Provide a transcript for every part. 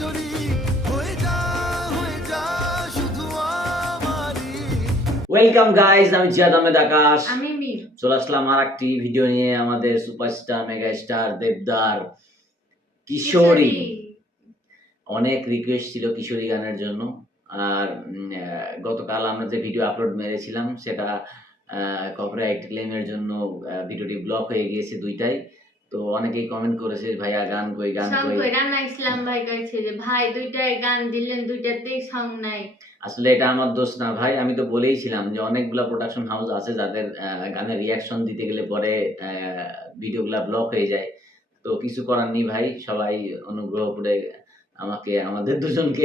কিশোরী হয়ে যা শুধু আমারই। ওয়েলকাম গাইস, আমি জিয়াদ আহমেদ আকাশ। আমি মিম। চলে আসলাম আর একটি ভিডিও নিয়ে আমাদের সুপারস্টার মেগা স্টার দেবদার কিশোরী। অনেক রিকোয়েস্ট ছিল কিশোরী গানের জন্য। আর গতকাল আমরা যে ভিডিও আপলোড মেরেছিলাম সেটা কপিরাইট ক্লেমের জন্য ভিডিওটি ব্লক হয়ে গিয়েছে দুইটাই। তো অনেকেই কমেন্ট করেছে ভাইয়া গান কই গান কই। রানা ইসলাম ভাই কইছে যে ভাই দুইটাই গান দিলেন দুইটাতেই সং নাই। আসলে এটা আমার দোষ না ভাই, আমি তো বলেইছিলাম যে অনেকগুলা প্রোডাকশন হাউস আছে যাদের গানের রিয়াকশন দিতে গেলে পরে ভিডিওগুলা ব্লক হয়ে যায়। তো কিছু করার নেই ভাই, সবাই অনুগ্রহ করে আমাকে আমাদের দুজনকে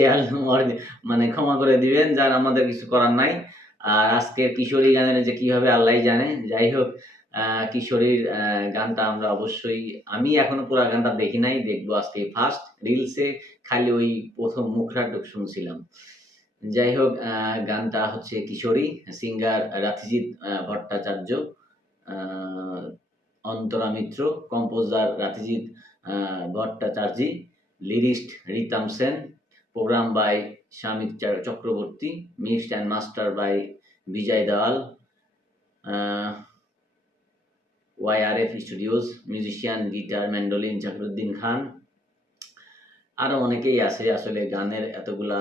মানে ক্ষমা করে দিবেন, যার আমাদের কিছু করার নাই। আর আজকের কিশোরী গানের যে কি হবে আল্লাহই জানে। যাই হোক, কিশোরীর গানটা আমরা অবশ্যই, আমি এখনো পুরো গানটা দেখি নাই, দেখবো আজকে ফার্স্ট। রিলসে খালি ওই প্রথম মুখরাটুক শুনছিলাম। যাই হোক, গানটা হচ্ছে Kishori, singer Rathijit Bhattacharya, Antara Mitra, composer Rathijit Bhattacharya, lyricist Ritam Sen, programme by Shamik Chakraborty, mixed and master by Bijoy Dewal, YRF studios, musician guitar mandolin Zakiruddin Khan. আরো অনেকেই আছে। আসলে গানের এতগুলা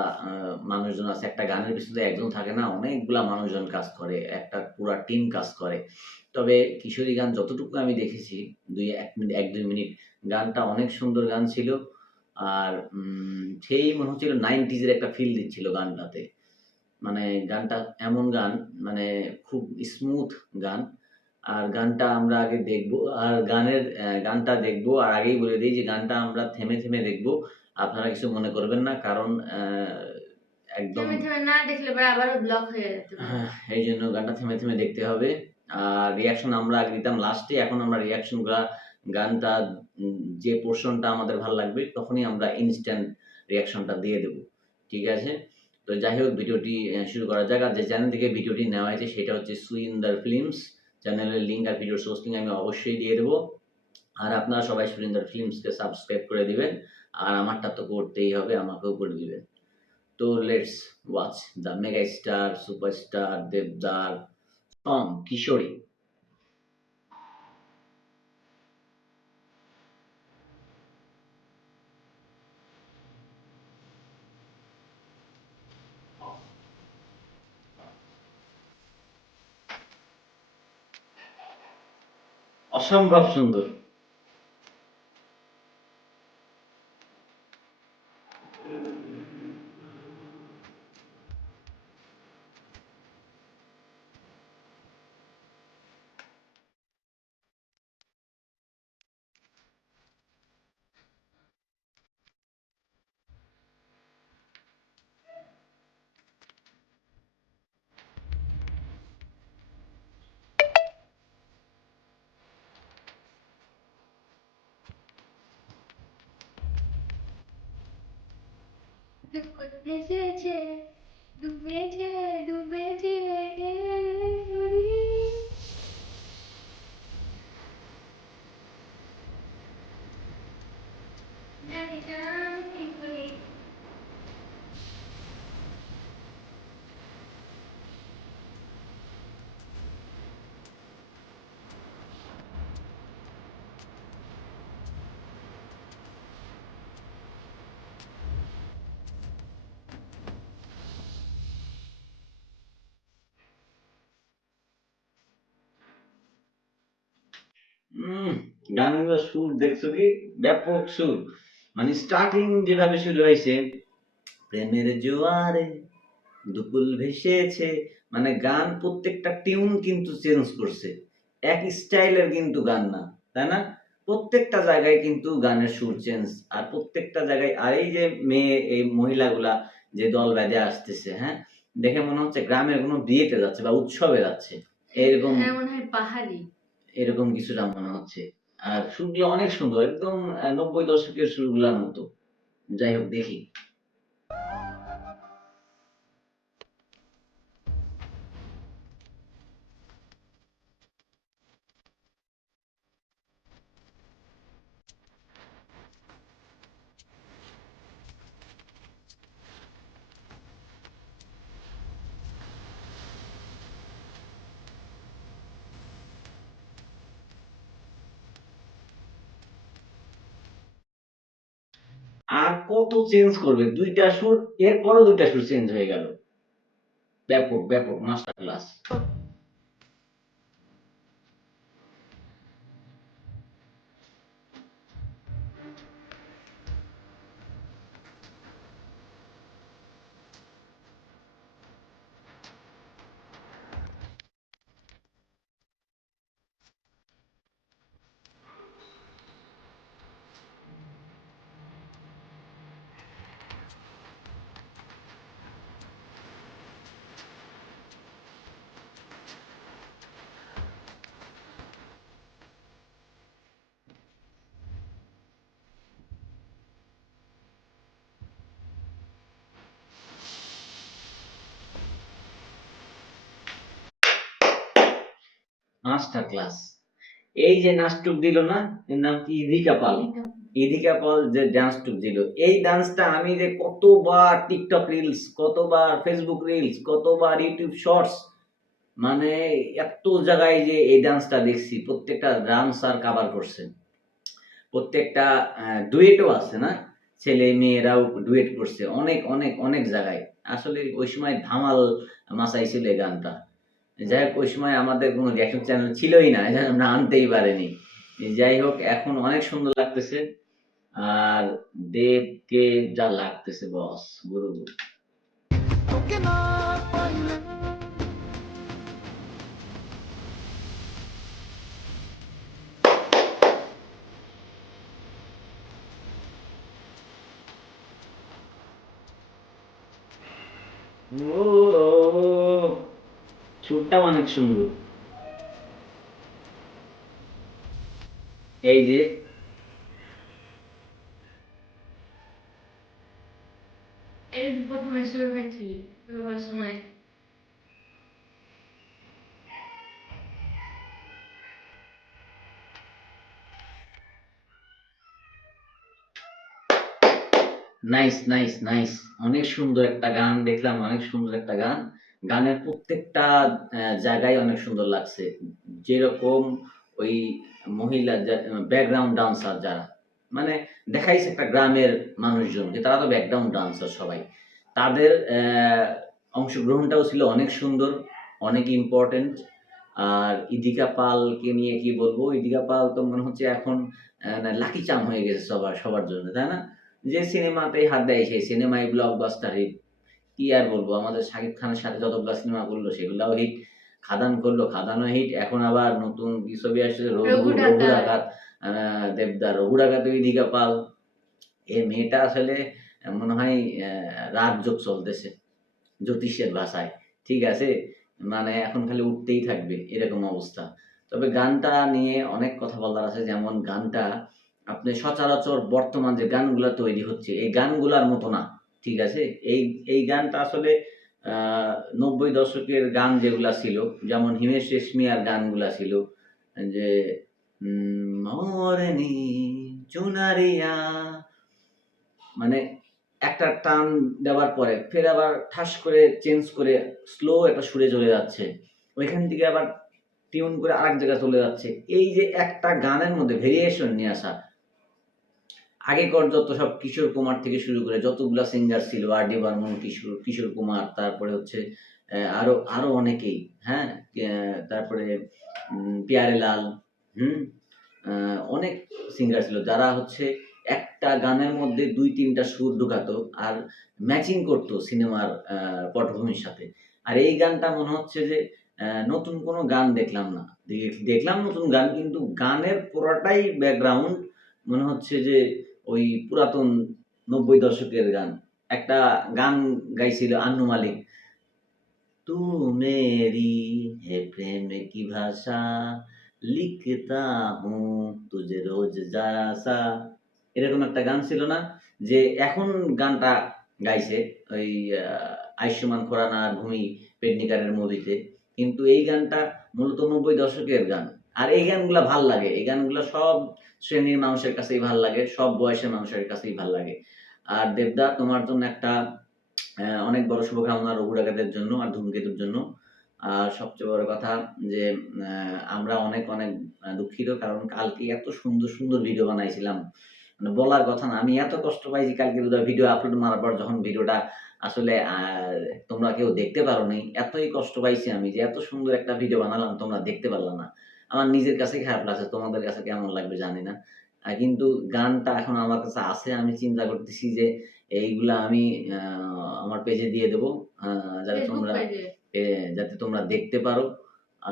মানুষজন আছে, একটা গানের পিছনে একজন থাকে না, অনেকগুলা মানুষজন কাজ করে, একটা পুরা টিম কাজ করে। তবে কিশোরী গান যতটুকু আমি দেখেছি, 1-2 মিনিট গানটা অনেক সুন্দর গান ছিল। আর সেই মনে হচ্ছিল 90s এর একটা ফিল দিচ্ছিল গানটাতে। মানে গানটা এমন গান, মানে খুব স্মুথ গান। আর গানটা আমরা আগে দেখবো, আর গানটা দেখবো, আর আগেই বলে দিই যে গানটা আমরা থেমে থেমে দেখবো। আপনারা কিছু মনে করবেন না, কারণ একদম থেমে না দেখলে পরে আবারও ব্লক হয়ে যেতে পারে। এই জন্য গানটা থেমে থেমে দেখতে হবে। আর রিয়াকশন আমরা আগে দিতাম লাস্টে, এখন আমরা রিয়াকশনগুলা গানটা যে পোর্শনটা আমাদের ভালো লাগবে তখনই আমরা ইনস্ট্যান্ট রিয়াকশনটা দিয়ে দেব। ঠিক আছে? তো যাই হোক, ভিডিওটি শুরু করা যাক। আর যে চ্যানেল থেকে ভিডিওটি নেওয়া হয়েছে সেটা হচ্ছে সুরিন্দর ফিল্মস। চ্যানেলের লিঙ্ক আর ভিডিওর সোর্স লিঙ্ক আমি অবশ্যই দিয়ে দেবো। আর আপনারা সবাই সুরিন্দর ফিল্মসকে সাবস্ক্রাইব করে দিবেন। আর আমারটা তো করতেই হবে, আমাকেও করে দিবেন। তো let's watch the mega star superstar দেবদার সং কিশোরী। অসম্ভব সুন্দর। ভেসেছে ডুবেছে ডুবেছে গানগুলোর সুর দেখছো কি? ব্যাপক সুর। মানে স্টার্টিং যেভাবে শুরু হয়েছে, প্রেমের জোয়ারে দুকুল ভেসেছে, মানে গান প্রত্যেকটা টিউন কিন্তু চেঞ্জ করছে, এক স্টাইলের কিন্তু গান না, তাই না? প্রত্যেকটা জায়গায় কিন্তু গানের সুর চেঞ্জ, আর প্রত্যেকটা জায়গায়। আর এই যে মেয়ে, এই মহিলাগুলা যে দল বেঁধে আসতেছে, হ্যাঁ, দেখে মনে হচ্ছে গ্রামের কোনো বিয়েতে যাচ্ছে বা উৎসবে যাচ্ছে, এরকম মনে হয় পাহাড়ি, এরকম কিছুটা মনে হচ্ছে। আর সুরগুলো অনেক সুন্দর, একদম 90 দশকের সুরগুলার মতো। যাই হোক, দেখি। কত চেঞ্জ করবে, দুইটা সুর এরপরও দুইটা সুর চেঞ্জ হয়ে গেল। ব্যাপক ব্যাপক মাস্টার ক্লাস। Master class. এই যে নাচটুক দিল না, এর নাম কি ইদিকা পাল। ইদিকা পাল যে ডান্সটুক দিল, এই ডান্সটা আমি যে কতবার টিকটক রিলস, কতবার ফেসবুক রিলস, কতবার ইউটিউব শর্টস, মানে এত জায়গায় যে এই ডান্সটা দেখছি, প্রত্যেকটা ডান্স আর কাভার করছে, প্রত্যেকটা ডুয়েটও আছে না, ছেলে মেয়েরাও ডুয়েট করছে অনেক অনেক অনেক জায়গায়। আসলে ওই সময় ধামাল মাচাইছিল এই গানটা। যাই হোক, ওই সময় আমাদের কোনো রিয়াকশন চ্যানেল ছিলই না, এই জন্য আমরা আনতেই পারিনি। যাই হোক, এখন অনেক সুন্দর লাগতেছে। আর দেবকে যা লাগতেছে বস, গুরু। তোকে না পাইলে ও, সুরটা অনেক সুন্দর। এই যে এর প্রথমে শুরু হয়েছিল বিবাহের সময়। নাইস নাইস নাইস, অনেক সুন্দর একটা গান দেখলাম, অনেক সুন্দর একটা গান। গানের প্রত্যেকটা জায়গায় অনেক সুন্দর লাগছে। যেরকম ওই মহিলা ব্যাকগ্রাউন্ড ডান্সার যারা, মানে দেখাইছে একটা গ্রামের মানুষজন যে তারা তো ব্যাকগ্রাউন্ড ডান্সার সবাই, তাদের অংশগ্রহণটাও ছিল অনেক সুন্দর, অনেক ইম্পর্টেন্ট। আর ইদিকা পালকে নিয়ে কি বলবো, ইদিকা পাল তো মনে হচ্ছে এখন লাকি চাম হয়ে গেছে সবার সবার জন্য, তাই না? যে সিনেমাতেই হাত দেয় সেই সিনেমাই ব্লকবাস্টার হিট। কি আর বলবো, আমাদের শাকিব খানের সাথে যতগুলো সিনেমা করলো সেগুলাও হিট। খাদান করলো, খাদানও হিট। এখন আবার নতুন কি ছবি আসছে, রঘু রঘু ডাকাত। ডাকাত, দেবদার রঘু ডাকাত, ইদিকা পাল। এই মেয়েটা আসলে মনে হয় রাজযোগ চলতেছে জ্যোতিষের ভাষায়, ঠিক আছে? মানে এখন খালি উঠতেই থাকবে এরকম অবস্থা। তবে গানটা নিয়ে অনেক কথা বলার আছে, যেমন গানটা আপনি সচরাচর বর্তমান যে গানগুলা তৈরি হচ্ছে এই গানগুলার মতো না, ঠিক আছে? এই এই গানটা আসলে ৯০ দশকের গান যেগুলা ছিল, যেমন হিমেশ রেশমিয়ার গানগুলা ছিল, যে মরনি চুনারিয়া, মানে একটা টান দেওয়ার পরে ফের আবার ঠাস করে চেঞ্জ করে স্লো একটা সুরে চলে যাচ্ছে, ওইখান থেকে আবার টিউন করে আরেক জায়গায় চলে যাচ্ছে। এই যে একটা গানের মধ্যে ভেরিয়েশন নিয়ে আসা, আগেকার যত সব কিশোর কুমার থেকে শুরু করে যতগুলা সিঙ্গার ছিল, আর ডি বর্মন, কিশোর কিশোর কুমার, তারপরে হচ্ছে আরো আরো অনেকেই, হ্যাঁ, তারপরে পিয়ারে লাল, হুম, অনেক সিঙ্গার ছিল যারা হচ্ছে একটা গানের মধ্যে দুই তিনটা সুর ঢুকাতো আর ম্যাচিং করতো সিনেমার পটভূমির সাথে। আর এই গানটা মনে হচ্ছে যে নতুন কোনো গান দেখলাম না, দেখলাম নতুন গান, কিন্তু গানের পুরোটাই ব্যাকগ্রাউন্ড মনে হচ্ছে যে ওই পুরাতন ৯০ দশকের গান। একটা গান গাইছিল আন্নু মালিক, তু মেরি है प्रेम की भाषा লিখতা হুঁ তুঝে রোজ যারা সা, এরকম একটা গান ছিল না? যে এখন গানটা গাইছে ওই আয়ুষ্মান খুরানা আর ভূমি পেডনেকারের মুভিতে, কিন্তু এই গানটা মূলত ৯০ দশকের গান। আর এই গানগুলা ভাল লাগে, এই গানগুলা সব শ্রেণীর মানুষের কাছেই ভাল লাগে, সব বয়সের মানুষের কাছেই ভাল লাগে। আর দেবদা, তোমার জন্য একটা অনেক বড় শুভকামনা রঘু ডাকাতের জন্য আর ধূমকেতুর জন্য। আর সবচেয়ে বড় কথা যে আমরা অনেক অনেক দুঃখিত, কারণ কালকে এত সুন্দর সুন্দর ভিডিও বানাইছিলাম, মানে বলার কথা না। আমি এত কষ্ট পাইছি কালকে ভিডিও আপলোড মারার পর, যখন ভিডিওটা আসলে তোমরা কেউ দেখতে পারোনি, এতই কষ্ট পাইছি আমি যে এত সুন্দর একটা ভিডিও বানালাম তোমরা দেখতে পারলা না। আমার নিজের কাছে খারাপ লাগছে, তোমাদের কাছে কেমন লাগবে জানি না। কিন্তু গানটা এখন আমার কাছে আছে। আমি চিন্তা করতেছি যে এইগুলা আমি আমার পেজে দিয়ে দেবো, যাতে ফেসবুক তোমরা পেজে। যাতে তোমরা দেখতে পারো।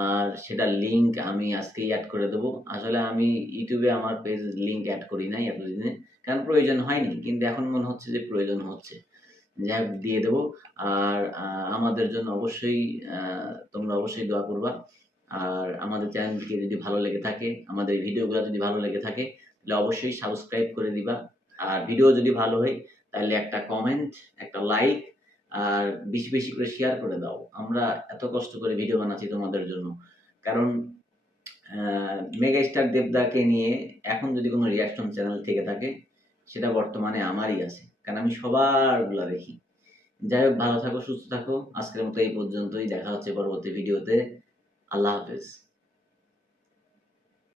আর সেটার লিঙ্ক আমি আজকেই এড করে দেবো। আসলে আমি ইউটিউবে আমার পেজ লিঙ্ক এড করি নাই এতদিনে, কারণ প্রয়োজন হয়নি, কিন্তু এখন মনে হচ্ছে যে প্রয়োজন হচ্ছে। যাই হোক, দিয়ে দেবো। আর আমাদের জন্য অবশ্যই তোমরা অবশ্যই দোয়া করবা। আর আমাদের চ্যানেলটিকে যদি ভালো লেগে থাকে, আমাদের ভিডিওগুলো যদি ভালো লেগে থাকে, তাহলে অবশ্যই সাবস্ক্রাইব করে দিবা। আর ভিডিও যদি ভালো হয় তাহলে একটা কমেন্ট, একটা লাইক, আর বেশি বেশি করে শেয়ার করে দাও। আমরা এত কষ্ট করে ভিডিও বানাচ্ছি তোমাদের জন্য। কারণ মেগা স্টার দেবদাকে নিয়ে এখন যদি কোনো রিয়াকশন চ্যানেল থেকে থাকে, সেটা বর্তমানে আমারই আছে, কারণ আমি সবারগুলা দেখি। যাই হোক, ভালো থাকো, সুস্থ থাকো। আজকের মতো এই পর্যন্তই। দেখা হচ্ছে পরবর্তী ভিডিওতে। আল্লাহ হাফেজ।